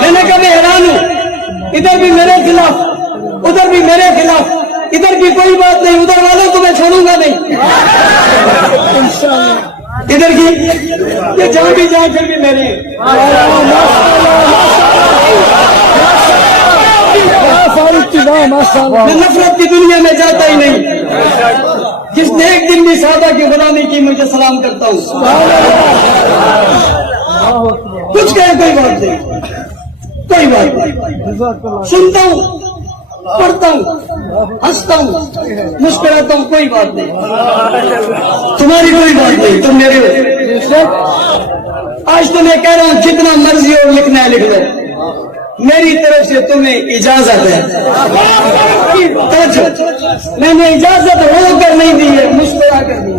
میں نے کہا میں حیران ہوں، ادھر بھی میرے خلاف ادھر بھی میرے خلاف، ادھر بھی کوئی بات نہیں، ادھر والوں کو میں چھوڑوں گا نہیں، ادھر کی یہ جہاں بھی جائیں پھر بھی میرے۔ میں نفرت کی دنیا میں جاتا ہی نہیں، جس نے ایک دن بھی صحابہ کی غلامی کی مجھے سلام کرتا ہوں۔ کچھ کہے کوئی بات نہیں، کوئی بات نہیں، سنتا ہوں، پڑھتا ہوں، ہنستا ہوں، مسکراتا ہوں، کوئی بات نہیں، تمہاری کوئی بات نہیں، تم میرے ہو۔ آج تو میں کہہ رہا ہوں جتنا مرضی ہو لکھنا ہے لکھ لو، میری طرف سے تمہیں اجازت ہے۔ میں نے اجازت ہو کر نہیں دی ہے، مسکرا کر دی۔